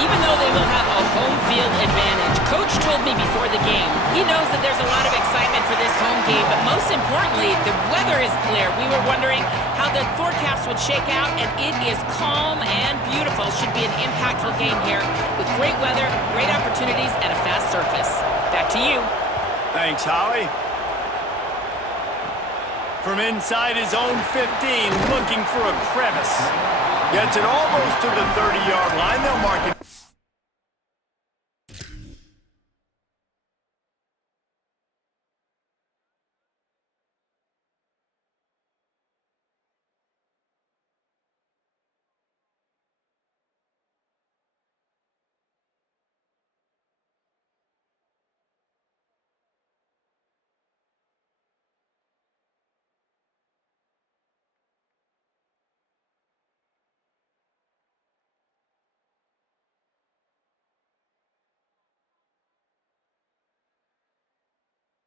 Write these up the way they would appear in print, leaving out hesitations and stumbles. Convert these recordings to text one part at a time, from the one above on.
Even though they will have a home field advantage, Coach told me before the game, he knows that there's a lot of excitement for this home game, but most importantly, the weather is clear. We were wondering how the forecast would shake out, and it is calm and beautiful. Should be an impactful game here with great weather, great opportunities, and a fast surface. Back to you. Thanks, Howie. From inside his own 15, looking for a crevice. Gets it almost to the 30-yard line. They'll mark it.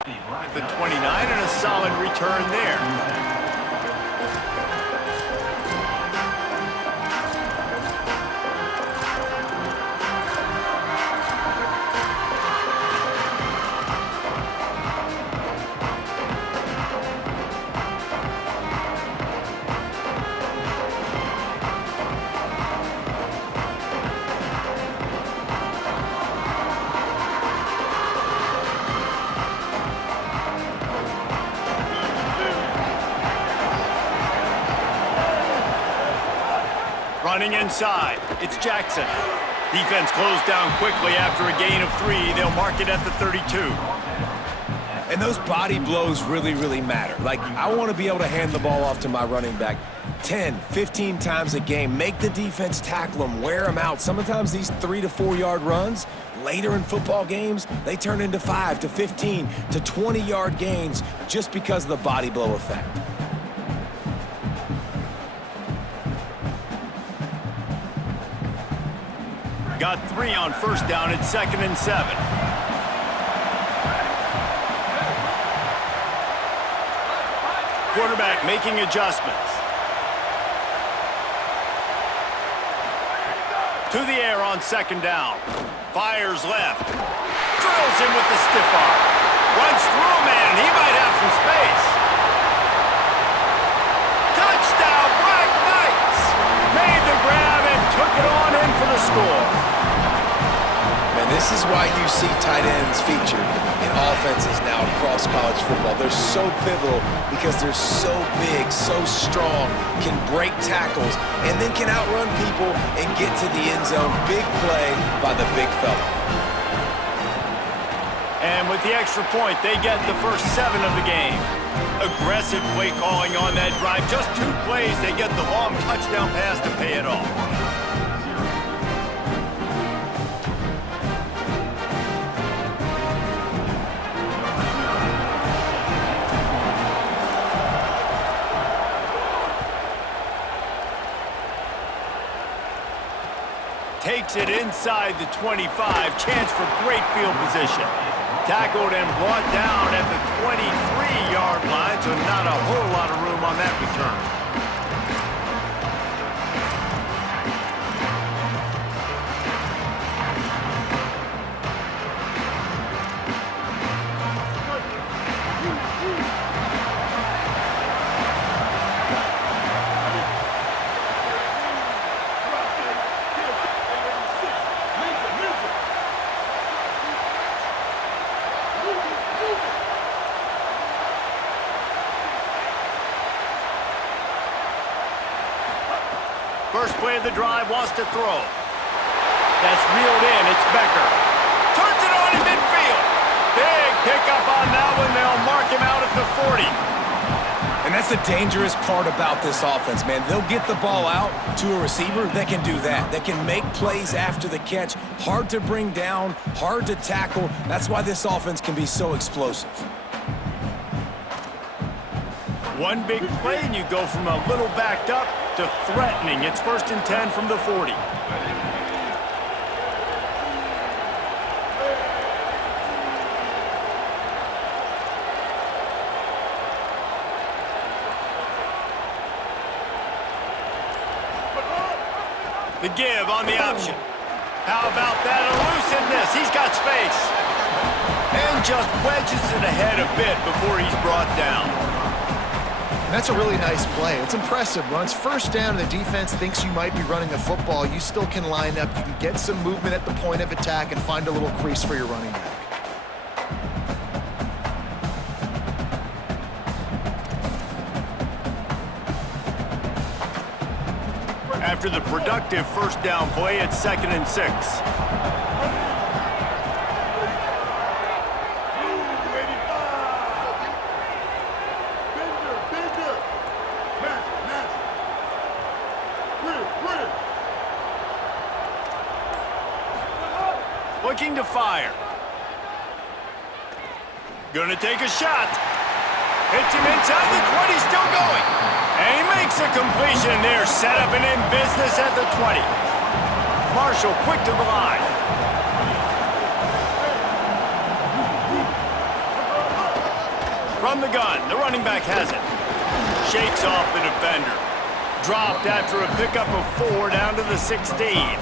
At the 29, and a solid return there. Running inside, it's Jackson. Defense closed down quickly after a gain of 3. They'll mark it at the 32. And those body blows really, really matter. Like, I want to be able to hand the ball off to my running back 10, 15 times a game. Make the defense tackle them, wear them out. Sometimes these 3 to 4 yard runs, later in football games, they turn into 5 to 15 to 20 yard gains just because of the body blow effect. Got 3 on first down. It's 2nd and 7. Quarterback making adjustments. To the air on 2nd down. Fires left. Drills him with the stiff arm. Runs through a man. He might have some space. Touchdown, Black Knights! Made the grab and took it on in for the score. Man, this is why you see tight ends featured in offenses now across college football. They're so pivotal because they're so big, so strong, can break tackles, and then can outrun people and get to the end zone. Big play by the big fella. And with the extra point, they get the first 7 of the game. Aggressive play calling on that drive. Just 2 plays, they get the long touchdown pass to pay it off. Takes it inside the 25. Chance for great field position. Tackled and brought down at the 23-yard line, so not a whole lot of room on that return. First play of the drive, wants to throw. That's reeled in, it's Becker. Turns it on in midfield. Big pickup on that one. They'll mark him out at the 40. And that's the dangerous part about this offense, man. They'll get the ball out to a receiver that can do that. That can make plays after the catch. Hard to bring down, hard to tackle. That's why this offense can be so explosive. One big play, and you go from a little backed up to threatening. It's 1st and 10 from the 40. The give on the option. How about that elusiveness? He's got space. And just wedges it ahead a bit before he's brought down. And that's a really nice play. It's impressive. Once first down and the defense thinks you might be running the football, you still can line up. You can get some movement at the point of attack and find a little crease for your running back. After the productive first down play, it's 2nd and 6. Looking to fire. Gonna take a shot. Hits him inside the 20, still going. And he makes a completion there, set up and in business at the 20. Marshall quick to the line. From the gun, the running back has it. Shakes off the defender. Dropped after a pickup of 4 down to the 16.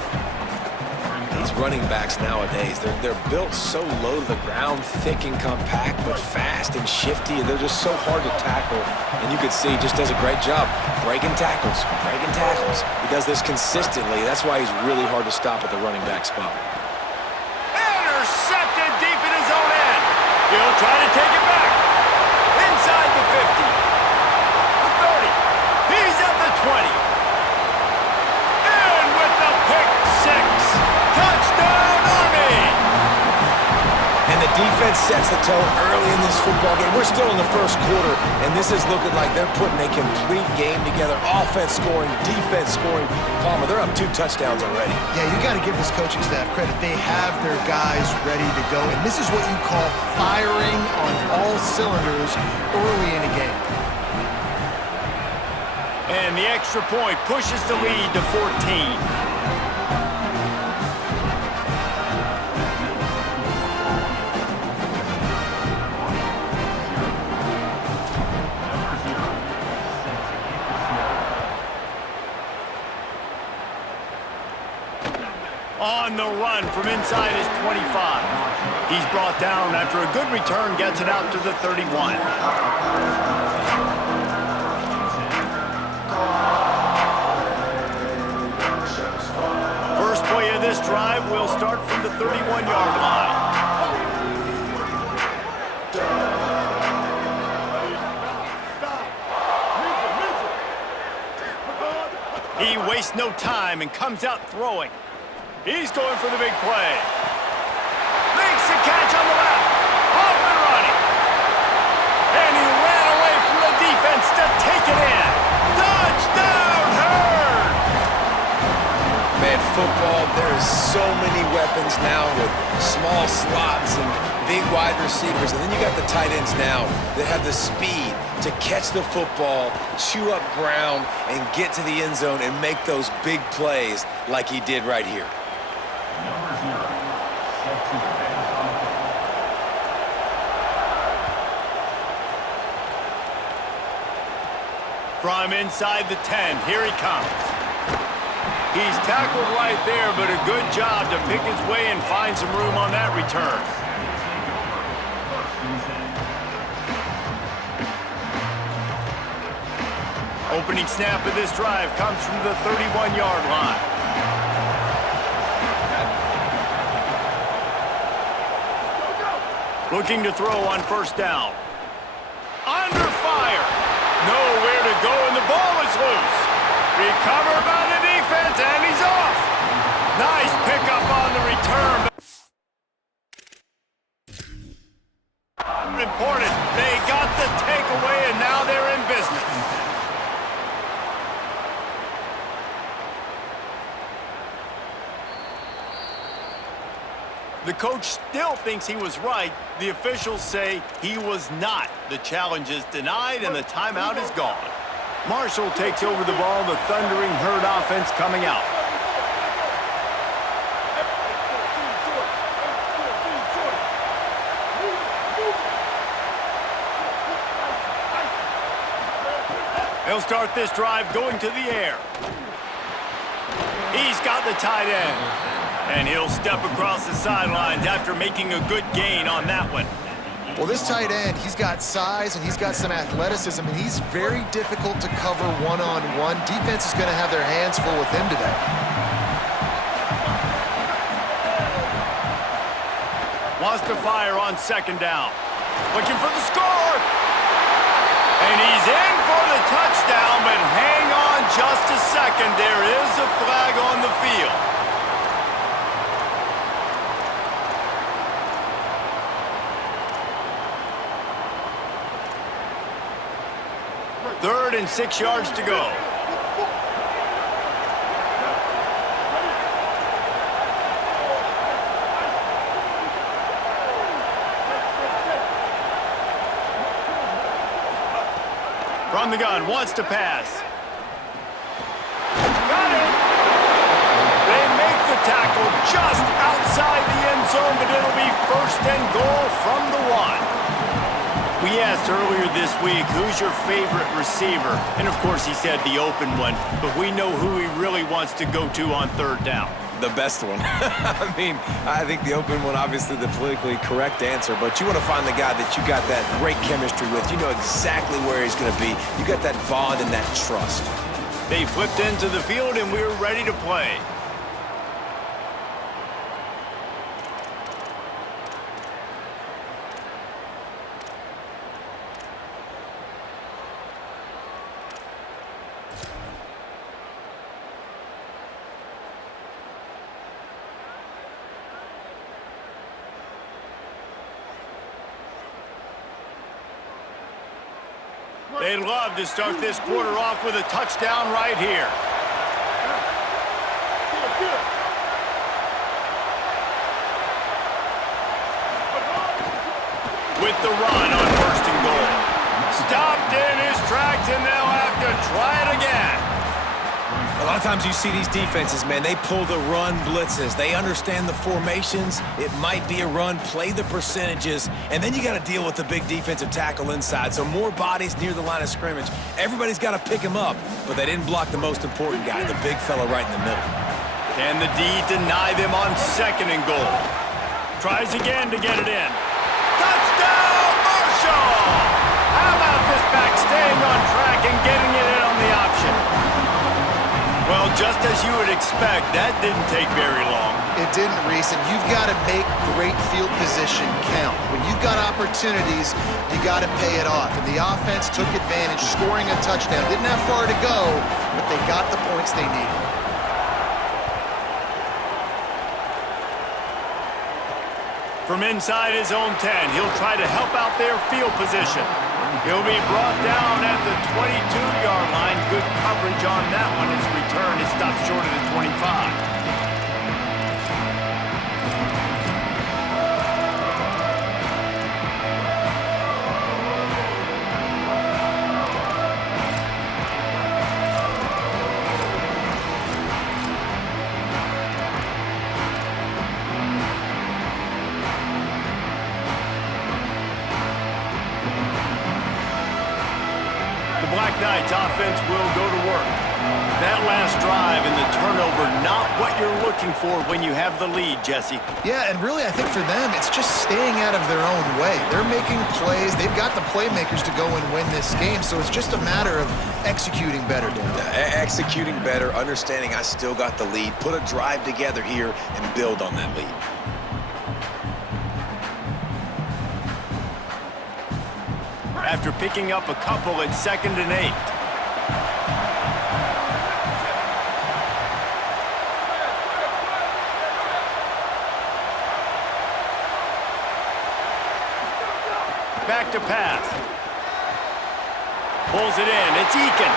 These running backs nowadays, they're built so low to the ground, thick and compact, but fast and shifty, and they're just so hard to tackle. And you can see he just does a great job breaking tackles, breaking tackles. He does this consistently. That's why he's really hard to stop at the running back spot. Intercepted deep in his own end. He'll try to take it back. Inside the 50. The 30. He's at the 20. And with the pick 6. Touchdown, Army! And the defense sets the tone early in this football game. We're still in the first quarter, and this is looking like they're putting a complete game together. Offense scoring, defense scoring. Palmer, they're up 2 touchdowns already. Yeah, you got to give this coaching staff credit. They have their guys ready to go, and this is what you call firing on all cylinders early in a game. And the extra point pushes the lead to 14. On the run from inside his 25. He's brought down after a good return, gets it out to the 31. First play of this drive will start from the 31-yard line. He wastes no time and comes out throwing. He's going for the big play. Makes the catch on the left. Off and running. And he ran away from the defense to take it in. Touchdown, Hurd! Man, football, there is so many weapons now with small slots and big wide receivers. And then you got the tight ends now that have the speed to catch the football, chew up ground, and get to the end zone and make those big plays like he did right here. From inside the 10, here he comes. He's tackled right there, but a good job to pick his way and find some room on that return. Opening snap of this drive comes from the 31-yard line. Looking to throw on first down. Under fire. Nowhere to go, and the ball is loose. Recovered by the defense, and he's off. Nice pickup on the return. Important. They got the takeaway, and now they're in business. The coach still thinks he was right. The officials say he was not. The challenge is denied, and the timeout is gone. Marshall takes over the ball. The thundering Herd offense coming out. They'll start this drive going to the air. He's got the tight end. And he'll step across the sidelines after making a good gain on that one. Well, this tight end, he's got size and he's got some athleticism, and he's very difficult to cover one-on-one. Defense is going to have their hands full with him today. Wants to fire on second down. Looking for the score. And he's in for the touchdown, but hang on just a second. There is a flag on the field. Third and 6 yards to go. From the gun, wants to pass. Got it! They make the tackle just outside the end zone, but it'll be first and goal from the 1. We asked earlier this week, who's your favorite receiver? And of course he said the open one, but we know who he really wants to go to on third down. The best one. I mean, I think the open one, obviously the politically correct answer, but you want to find the guy that you got that great chemistry with. You know exactly where he's going to be. You got that bond and that trust. They flipped into the field and we're ready to play. They'd love to start this quarter off with a touchdown right here. With the run on first and goal. Stopped in his tracks, and they'll have to try it again. A lot of times you see these defenses, man, they pull the run blitzes. They understand the formations. It might be a run, play the percentages, and then you got to deal with the big defensive tackle inside. So more bodies near the line of scrimmage. Everybody's got to pick him up, but they didn't block the most important guy, the big fella right in the middle. Can the D deny them on second and goal? Tries again to get it in. Touchdown, Marshall! How about this back staying on track and getting it in on the option? Well, just as you would expect, that didn't take very long. It didn't, Reese, and you've got to make great field position count. When you've got opportunities, you got to pay it off. And the offense took advantage, scoring a touchdown. Didn't have far to go, but they got the points they needed. From inside his own 10, he'll try to help out their field position. He'll be brought down at the 22-yard line. Good coverage on that one. His return is stopped short of the 25. Black Knights offense will go to work. That last drive and the turnover, not what you're looking for when you have the lead, Jesse. Yeah, and really I think for them, it's just staying out of their own way. They're making plays. They've got the playmakers to go and win this game, so it's just a matter of executing better, Dan. Executing better, understanding I still got the lead, put a drive together here and build on that lead. After picking up a couple at 2nd and 8. Back to pass. Pulls it in. It's Eakin.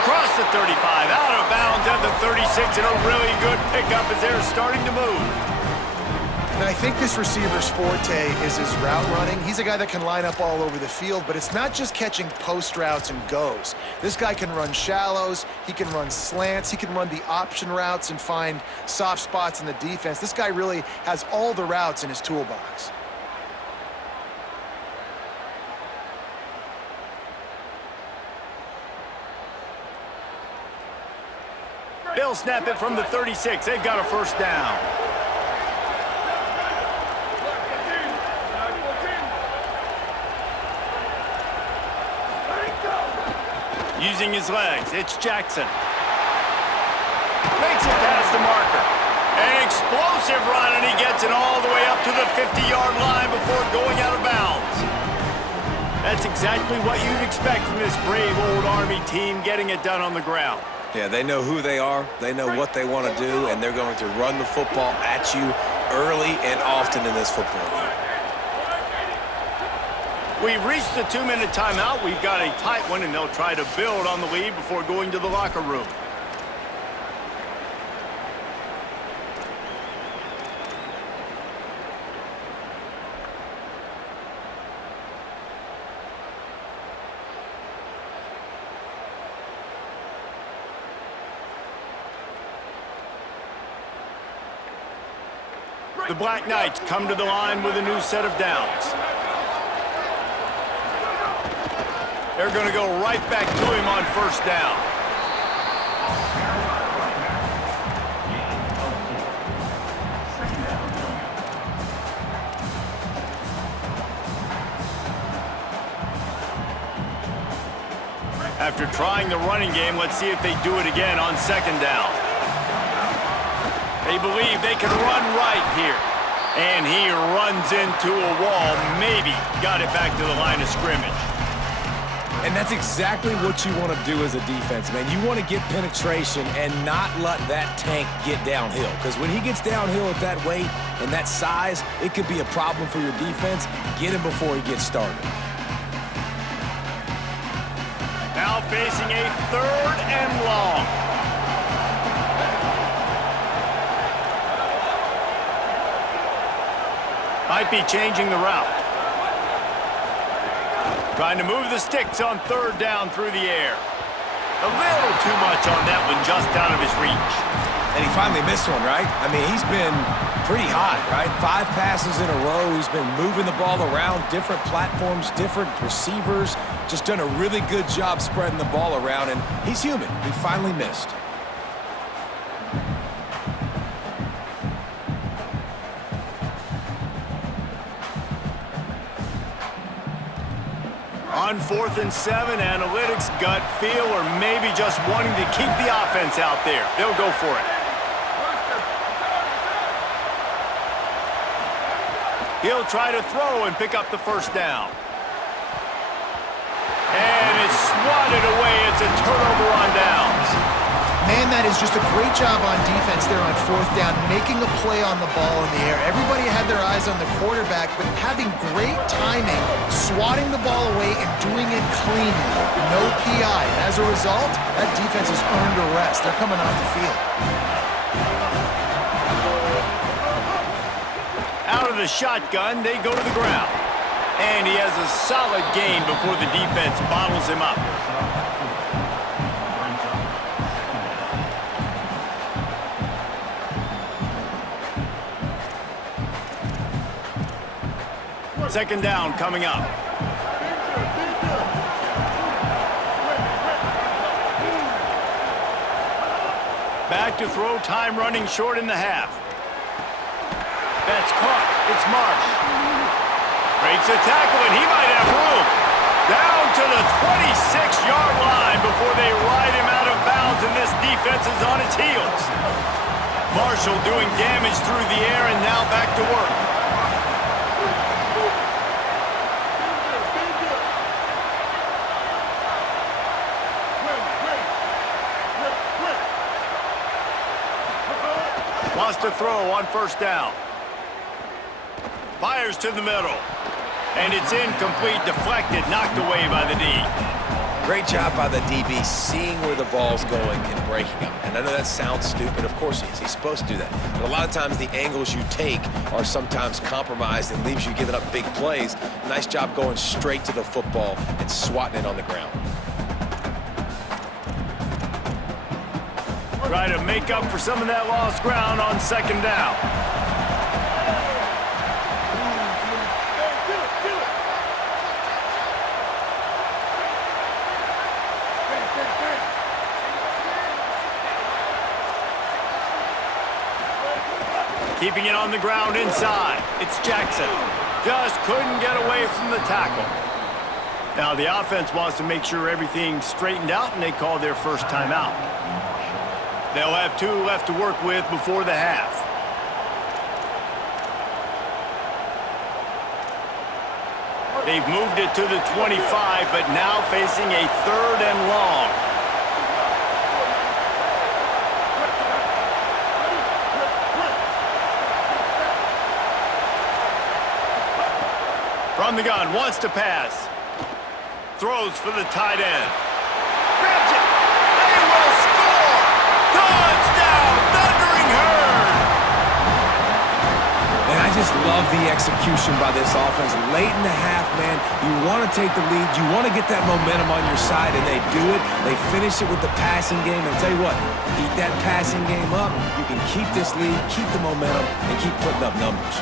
Across the 35. Out of bounds at the 36. And a really good pickup as they're starting to move. And I think this receiver's forte is his route running. He's a guy that can line up all over the field, but it's not just catching post routes and goes. This guy can run shallows, he can run slants, he can run the option routes and find soft spots in the defense. This guy really has all the routes in his toolbox. They'll snap it from the 36. They've got a first down. Using his legs, it's Jackson. Makes it past the marker. An explosive run, and he gets it all the way up to the 50-yard line before going out of bounds. That's exactly what you'd expect from this brave old Army team, getting it done on the ground. Yeah, they know who they are, they know what they want to do, and they're going to run the football at you early and often in this football game. We've reached the 2-minute timeout. We've got a tight one, and they'll try to build on the lead before going to the locker room. The Black Knights come to the line with a new set of downs. They're going to go right back to him on first down. After trying the running game, let's see if they do it again on second down. They believe they can run right here. And he runs into a wall, maybe got it back to the line of scrimmage. And that's exactly what you want to do as a defense, man. You want to get penetration and not let that tank get downhill. Because when he gets downhill at that weight and that size, it could be a problem for your defense. Get him before he gets started. Now facing a 3rd and long. Might be changing the route. Trying to move the sticks on 3rd down through the air. A little too much on that one, just out of his reach. And he finally missed one, right? I mean, he's been pretty hot, right? 5 passes in a row. He's been moving the ball around, different platforms, different receivers. Just done a really good job spreading the ball around, and he's human. He finally missed. On 4th and 7, analytics, gut feel, or maybe just wanting to keep the offense out there. They'll go for it. He'll try to throw and pick up the first down. And it's swatted away. It's a turnover on downs. Man, that is just a great job on defense there on 4th down, making a play on the ball in the air. Everybody had their eyes on the quarterback, but having great timing, swatting the ball away and doing it cleanly. No PI. And as a result, that defense has earned a rest. They're coming off the field. Out of the shotgun, they go to the ground. And he has a solid gain before the defense bottles him up. Second down coming up. Back to throw, time running short in the half. That's caught. It's Marsh. Breaks a tackle, and he might have room. Down to the 26-yard line before they ride him out of bounds, and this defense is on its heels. Marshall doing damage through the air, and now back to work. Wants to throw on first down. Fires to the middle. And it's incomplete, deflected, knocked away by the D. Great job by the DB seeing where the ball's going and breaking them. And I know that sounds stupid. Of course he is. He's supposed to do that. But a lot of times the angles you take are sometimes compromised and leaves you giving up big plays. Nice job going straight to the football and swatting it on the ground. Try to make up for some of that lost ground on second down. Keeping it on the ground inside. It's Jackson. Just couldn't get away from the tackle. Now the offense wants to make sure everything's straightened out, and they call their first timeout. They'll have 2 left to work with before the half. They've moved it to the 25, but now facing a 3rd and long. From the gun, wants to pass. Throws for the tight end. Grabs it. They will score! Touchdown, Thundering Herd! And I just love the execution by this offense. Late in the half, man, you want to take the lead. You want to get that momentum on your side, and they do it. They finish it with the passing game. And I'll tell you what, keep that passing game up. You can keep this lead, keep the momentum, and keep putting up numbers.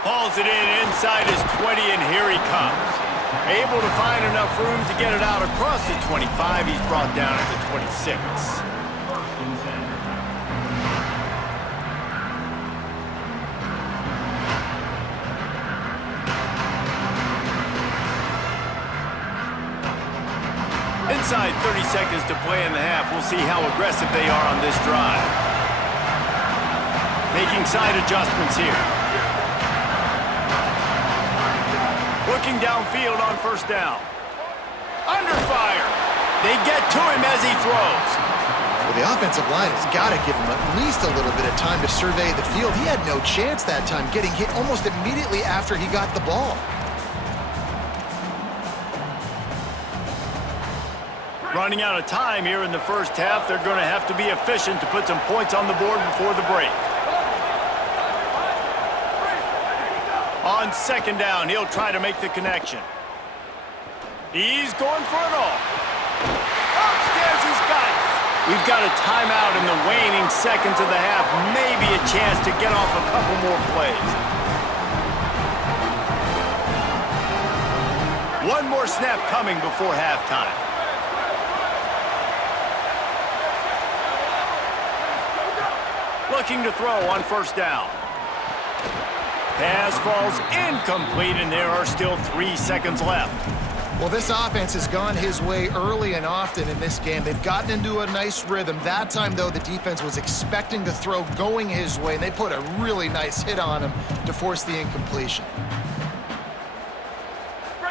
Hauls it in inside his 20, and here he comes. Able to find enough room to get it out across the 25. He's brought down at the 26. Inside 30 seconds to play in the half. We'll see how aggressive they are on this drive. Making side adjustments here. Looking downfield on first down. Under fire. They get to him as he throws. Well, the offensive line has got to give him at least a little bit of time to survey the field. He had no chance that time, getting hit almost immediately after he got the ball. Running out of time here in the first half. They're going to have to be efficient to put some points on the board before the break. On second down, he'll try to make the connection. He's going for it all. Upstairs, he's got it. We've got a timeout in the waning seconds of the half. Maybe a chance to get off a couple more plays. One more snap coming before halftime. Looking to throw on first down. Pass falls incomplete, and there are still 3 seconds left. Well, this offense has gone his way early and often in this game. They've gotten into a nice rhythm. That time, though, the defense was expecting the throw going his way, and they put a really nice hit on him to force the incompletion.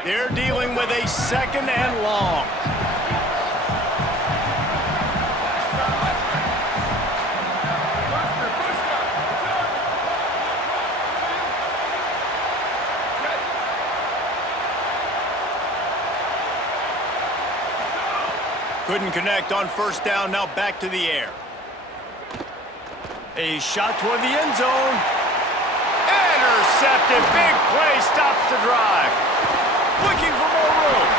They're dealing with a 2nd and long. Couldn't connect on first down, now back to the air. A shot toward the end zone. Intercepted, big play, stops the drive. Looking for more room.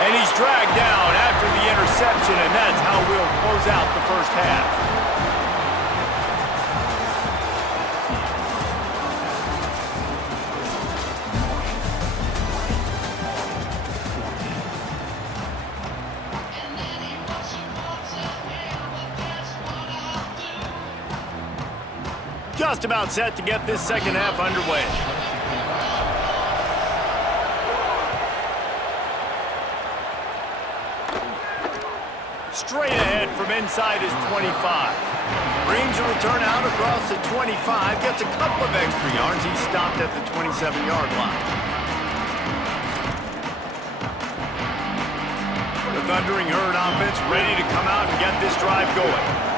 And he's dragged down after the interception, and that's how we'll close out the first half. Just about set to get this second half underway. Straight ahead from inside his 25. Brings a return out across the 25. Gets a couple of extra yards. He's stopped at the 27-yard line. The Thundering Herd offense ready to come out and get this drive going.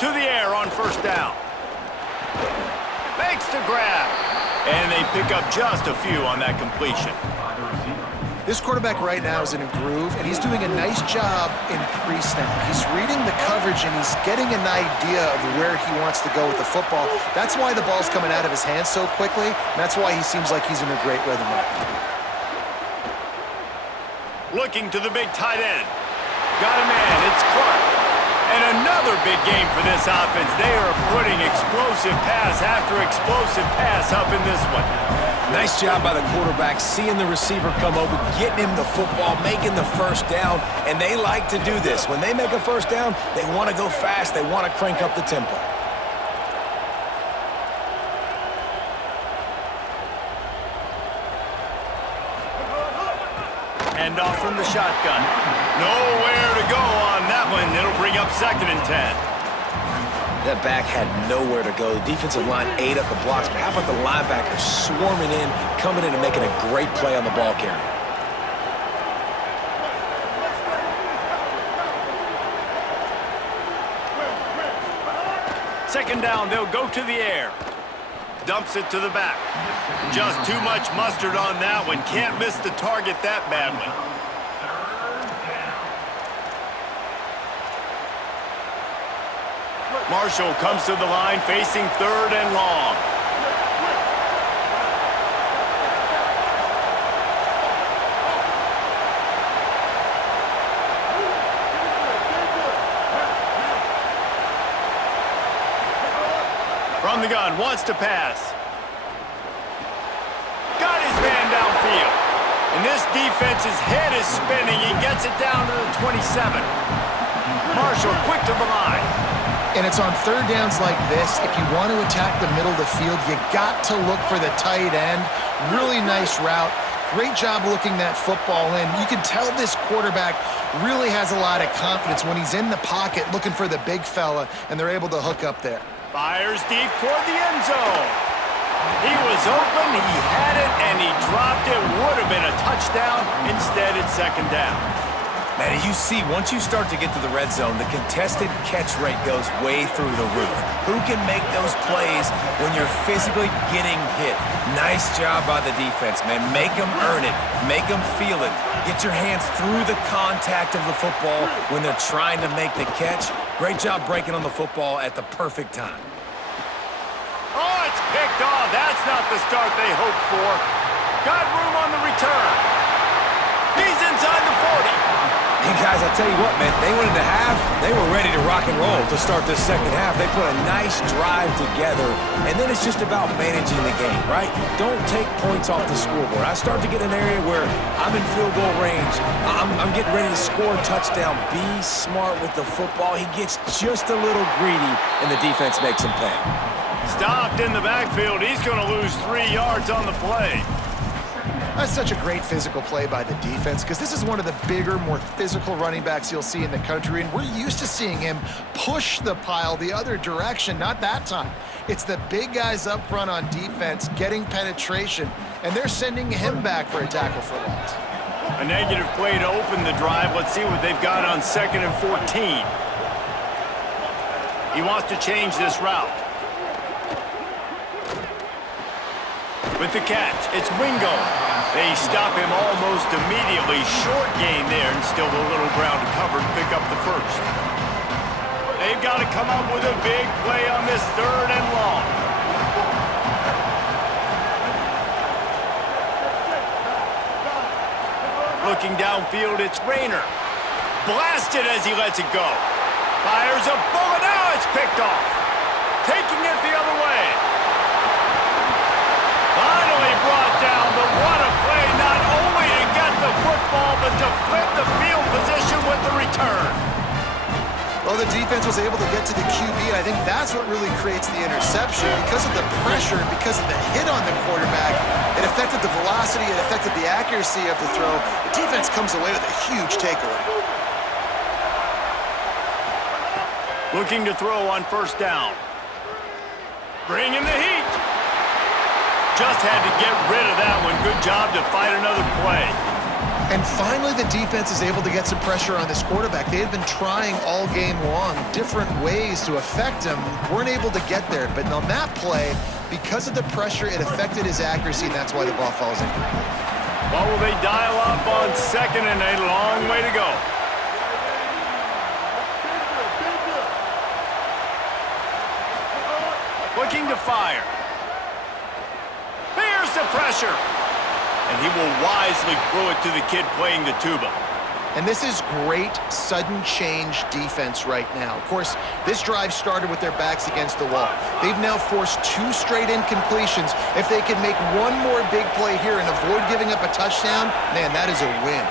To the air on first down. Makes the grab. And they pick up just a few on that completion. This quarterback right now is in a groove, and he's doing a nice job in pre-snap. He's reading the coverage, and he's getting an idea of where he wants to go with the football. That's why the ball's coming out of his hands so quickly, and that's why he seems like he's in a great rhythm right now. Looking to the big tight end. Got a man, it's Clark. And another big game for this offense. They are putting explosive pass after explosive pass up in this one. Nice job by the quarterback, seeing the receiver come over, getting him the football, making the first down, and they like to do this. When they make a first down, they want to go fast, they want to crank up the tempo. Hand off from the shotgun. Nowhere to go on that one. It'll bring up 2nd and 10. That back had nowhere to go. The defensive line ate up the blocks, but how about the linebackers swarming in, coming in and making a great play on the ball carrier? Second down, they'll go to the air. Dumps it to the back. Just too much mustard on that one. Can't miss the target that badly. Marshall comes to the line facing 3rd and long. From the gun, wants to pass. Got his man downfield. And this defense's head is spinning. He gets it down to the 27. Marshall quick to the line. And it's on 3rd downs like this. If you want to attack the middle of the field, you got to look for the tight end. Really nice route. Great job looking that football in. You can tell this quarterback really has a lot of confidence when he's in the pocket looking for the big fella, and they're able to hook up there. Fires deep toward the end zone. He was open, he had it, and he dropped it. Would have been a touchdown. Instead, it's 2nd down. Man, you see, once you start to get to the red zone, the contested catch rate goes way through the roof. Who can make those plays when you're physically getting hit? Nice job by the defense, man. Make them earn it. Make them feel it. Get your hands through the contact of the football when they're trying to make the catch. Great job breaking on the football at the perfect time. Oh, it's picked off. That's not the start they hoped for. Got room on the return. He's inside the 40. Hey, guys, I tell you what, man, they went into half. They were ready to rock and roll to start this second half. They put a nice drive together, and then it's just about managing the game, right? Don't take points off the scoreboard. I start to get an area where I'm in field goal range. I'm getting ready to score a touchdown. Be smart with the football. He gets just a little greedy, and the defense makes him pay. Stopped in the backfield. He's going to lose 3 yards on the play. That's such a great physical play by the defense because this is one of the bigger, more physical running backs you'll see in the country, and we're used to seeing him push the pile the other direction. Not that time. It's the big guys up front on defense getting penetration, and they're sending him back for a tackle for loss. A negative play to open the drive. Let's see what they've got on 2nd and 14. He wants to change this route. With the catch, it's Wingo. They stop him almost immediately. Short gain there, and still a little ground to cover to pick up the first. They've got to come up with a big play on this 3rd and long. Looking downfield, it's Rayner. Blasted as he lets it go. Fires a bullet. Now it's picked off. Taking it the other way. Finally brought down, but what a play, not only to get the football, but to flip the field position with the return. Well, the defense was able to get to the QB, and I think that's what really creates the interception. Because of the pressure, because of the hit on the quarterback, it affected the velocity, it affected the accuracy of the throw. The defense comes away with a huge takeaway. Looking to throw on 1st down. Bringing the heat. Just had to get rid of that one. Good job to fight another play. And finally, the defense is able to get some pressure on this quarterback. They had been trying all game long different ways to affect him. Weren't able to get there. But on that play, because of the pressure, it affected his accuracy, and that's why the ball falls incomplete. What will they dial up on second and a long way to go? Looking to fire. Here's the pressure. And he will wisely throw it to the kid playing the tuba. And this is great sudden change defense right now. Of course, this drive started with their backs against the wall. They've now forced 2 straight incompletions. If they can make one more big play here and avoid giving up a touchdown, man, that is a win.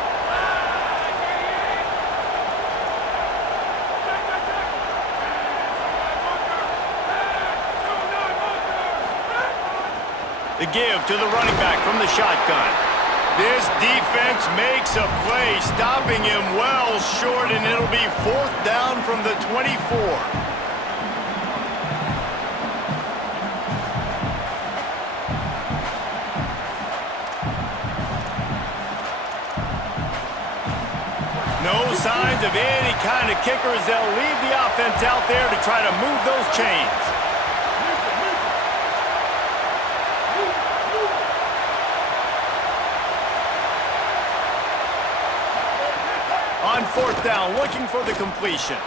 The give to the running back from the shotgun. This defense makes a play, stopping him well short, and it'll be 4th down from the 24. No signs of any kind of kickers. They'll leave the offense out there to try to move those chains. On 4th down, looking for the completion.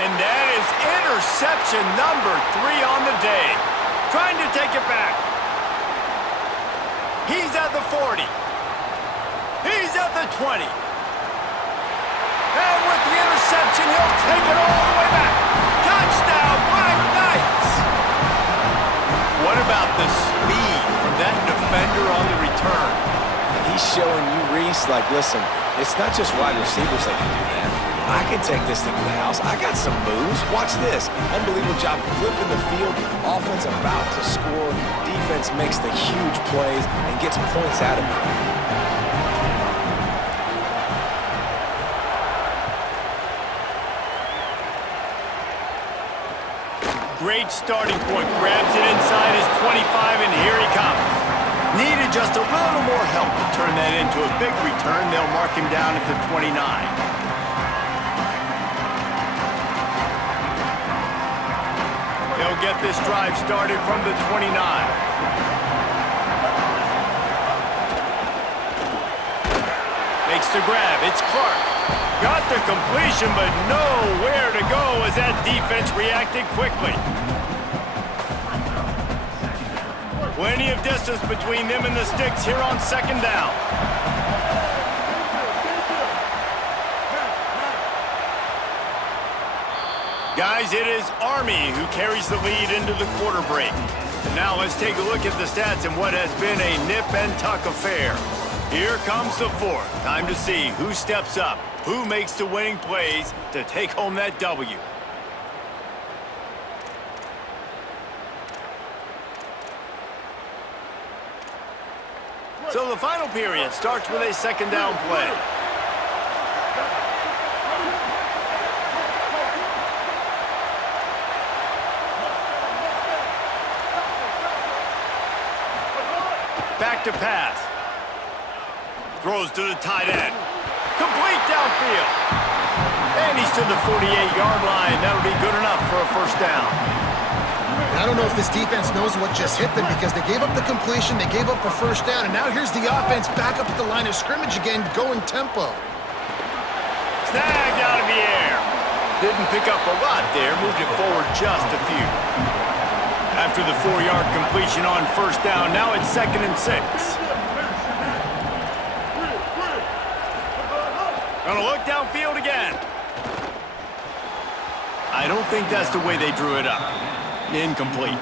And that is interception number 3 on the day. Trying to take it back. He's at the 40. He's at the 20. And with the interception, he'll take it all the way back. Touchdown, Black Knights! What about the speed from that defender on the return? He's showing you, Reese, like, listen, it's not just wide receivers that can do that. I can take this thing to the house. I got some moves. Watch this. Unbelievable job flipping the field. Offense about to score. Defense makes the huge plays and gets points out of it. Great starting point. Grabs it inside his 25, and here he comes. Needed just a little more help to turn that into a big return. They'll mark him down at the 29. They'll get this drive started from the 29. Makes the grab. It's Clark. Got the completion, but nowhere to go as that defense reacted quickly. Plenty of distance between them and the sticks here on 2nd down. Guys, it is Army who carries the lead into the quarter break. And now let's take a look at the stats and what has been a nip-and-tuck affair. Here comes the 4th. Time to see who steps up, who makes the winning plays to take home that W. So the final period starts with a 2nd down play. Back to pass. Throws to the tight end. Complete downfield. And he's to the 48-yard line. That'll be good enough for a 1st down. I don't know if this defense knows what just hit them because they gave up the completion, they gave up a 1st down, and now here's the offense back up at the line of scrimmage again, going tempo. Snagged out of the air. Didn't pick up a lot there, moved it forward just a few. After the 4-yard completion on 1st down, now it's 2nd and 6. Gonna look downfield again. I don't think that's the way they drew it up. Incomplete.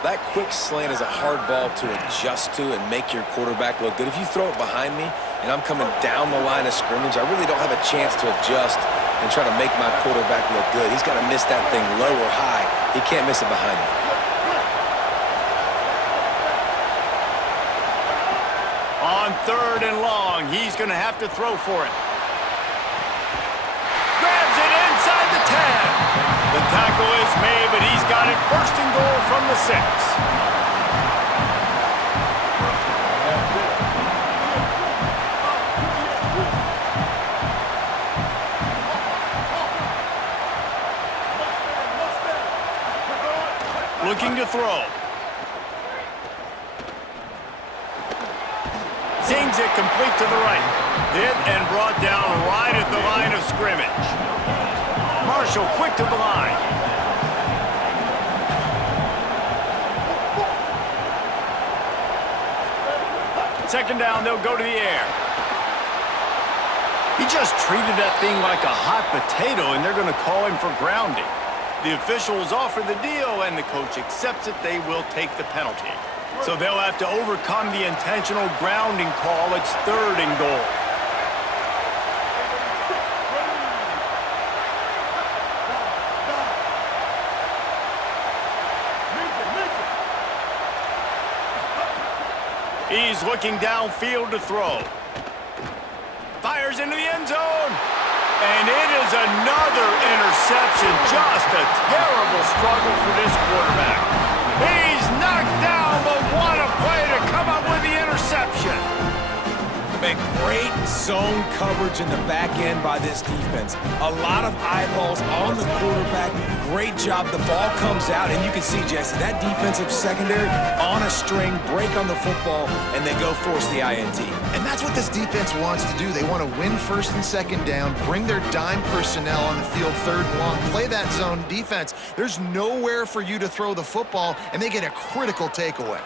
That quick slant is a hard ball to adjust to and make your quarterback look good. If you throw it behind me and I'm coming down the line of scrimmage, I really don't have a chance to adjust and try to make my quarterback look good. He's got to miss that thing low or high. He can't miss it behind me. On 3rd and long, he's going to have to throw for it. Grabs it inside the 10. The tackle is made, but he's got it 1st and goal from the 6. Looking to throw. Swings it complete to the right. Hit and brought down right at the line of scrimmage. Marshall quick to the line. Second down, they'll go to the air. He just treated that thing like a hot potato, and they're going to call him for grounding. The officials offer the deal, and the coach accepts it. They will take the penalty. So they'll have to overcome the intentional grounding call. It's 3rd and goal. He's looking downfield to throw. Fires into the end zone. And it is another interception. Just a terrible struggle for this quarterback. He's knocked down, but what a play to come up with the interception. Man, great zone coverage in the back end by this defense. A lot of eyeballs on the quarterback. Great job. The ball comes out, and you can see, Jesse, that defensive secondary on a string, break on the football, and they go force the INT. And that's what this defense wants to do. They want to win 1st and 2nd down, bring their dime personnel on the field 3rd and long, play that zone defense. There's nowhere for you to throw the football, and they get a critical takeaway.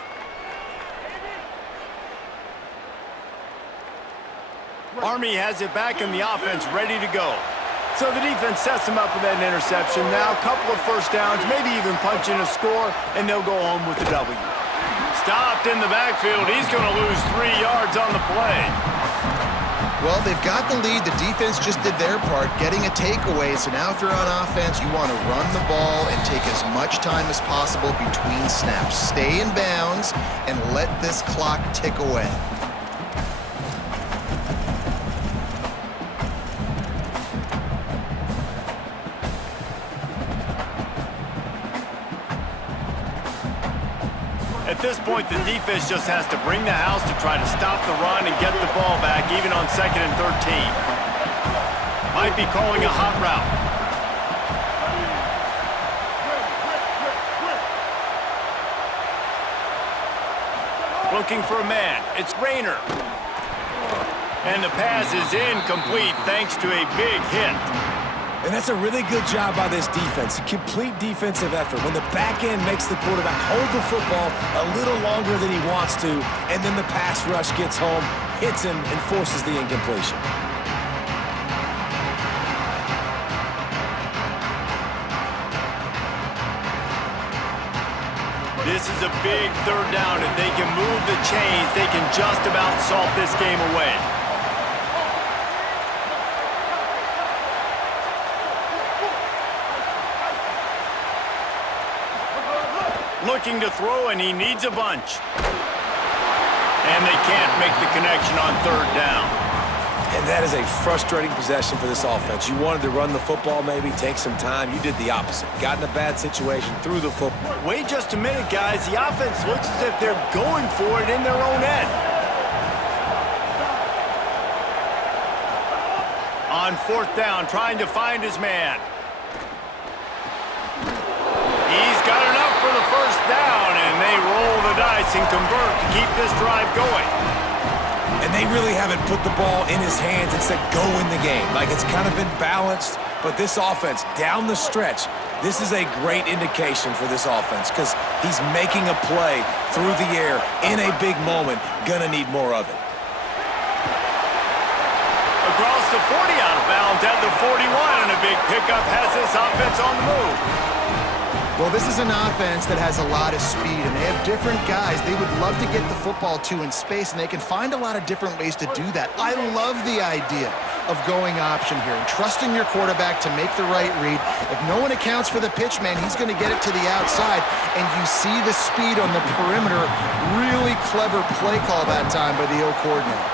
Army has it back in the offense, ready to go. So the defense sets them up with that interception. Now a couple of first downs, maybe even punching a score, and they'll go home with the W. Stopped in the backfield. He's going to lose 3 yards on the play. Well, they've got the lead. The defense just did their part, getting a takeaway. So now if you're on offense, you want to run the ball and take as much time as possible between snaps. Stay in bounds and let this clock tick away. At this point, the defense just has to bring the house to try to stop the run and get the ball back, even on 2nd and 13. Might be calling a hot route. Looking for a man. It's Rayner. And the pass is incomplete thanks to a big hit. And that's a really good job by this defense. A complete defensive effort. When the back end makes the quarterback hold the football a little longer than he wants to, and then the pass rush gets home, hits him, and forces the incompletion. This is a big 3rd down. If they can move the chains, they can just about salt this game away. Looking to throw, and he needs a bunch. And they can't make the connection on 3rd down. And that is a frustrating possession for this offense. You wanted to run the football, maybe take some time. You did the opposite. Got in a bad situation, threw the football. Wait just a minute, guys. The offense looks as if they're going for it in their own end. On 4th down, trying to find his man. He's got enough for the 1st down, and they roll the dice and convert to keep this drive going. And they really haven't put the ball in his hands and said, go win the game. Like, it's kind of been balanced, but this offense, down the stretch, this is a great indication for this offense because he's making a play through the air in a big moment. Gonna need more of it. Across the 40, out of bounds at the 41, and a big pickup has this offense on the move. Well, this is an offense that has a lot of speed, and they have different guys they would love to get the football to in space, and they can find a lot of different ways to do that. I love the idea of going option here and trusting your quarterback to make the right read. If no one accounts for the pitch man, he's going to get it to the outside, and you see the speed on the perimeter. Really clever play call that time by the O coordinator.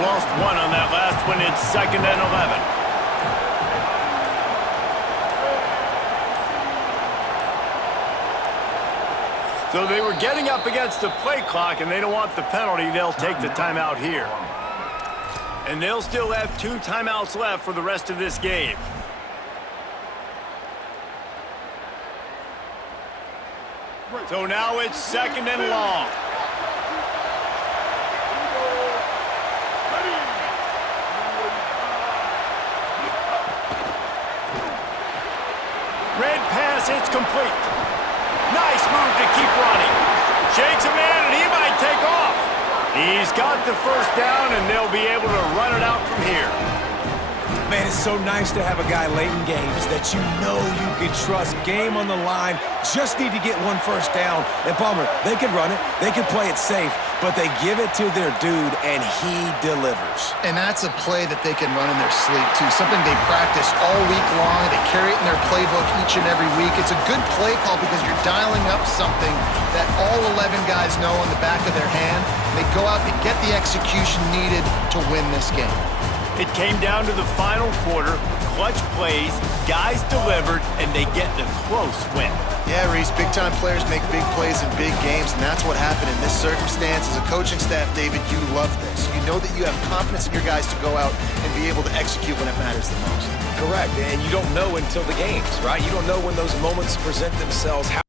Lost one on that last one. It's 2nd and 11. So they were getting up against the play clock, and they don't want the penalty. They'll take the timeout here. And they'll still have 2 timeouts left for the rest of this game. So now it's 2nd and long. pass, it's complete. Nice move to keep running. Shakes a man, and he might take off. He's got the first down, and they'll be able to run it out from here. Man, it's so nice to have a guy late in games that you know you can trust. Game on the line, just need to get one first down. And Palmer, they could run it, they could play it safe, but they give it to their dude, and he delivers. And that's a play that they can run in their sleep, too. Something they practice all week long. They carry it in their playbook each and every week. It's a good play call because you're dialing up something that all 11 guys know on the back of their hand. They go out and get the execution needed to win this game. It came down to the final quarter, clutch plays, guys delivered, and they get the close win. Yeah, Reese, big-time players make big plays in big games, and that's what happened in this circumstance. As a coaching staff, David, you love this. You know that you have confidence in your guys to go out and be able to execute when it matters the most. Correct, and you don't know until the games, right? You don't know when those moments present themselves, how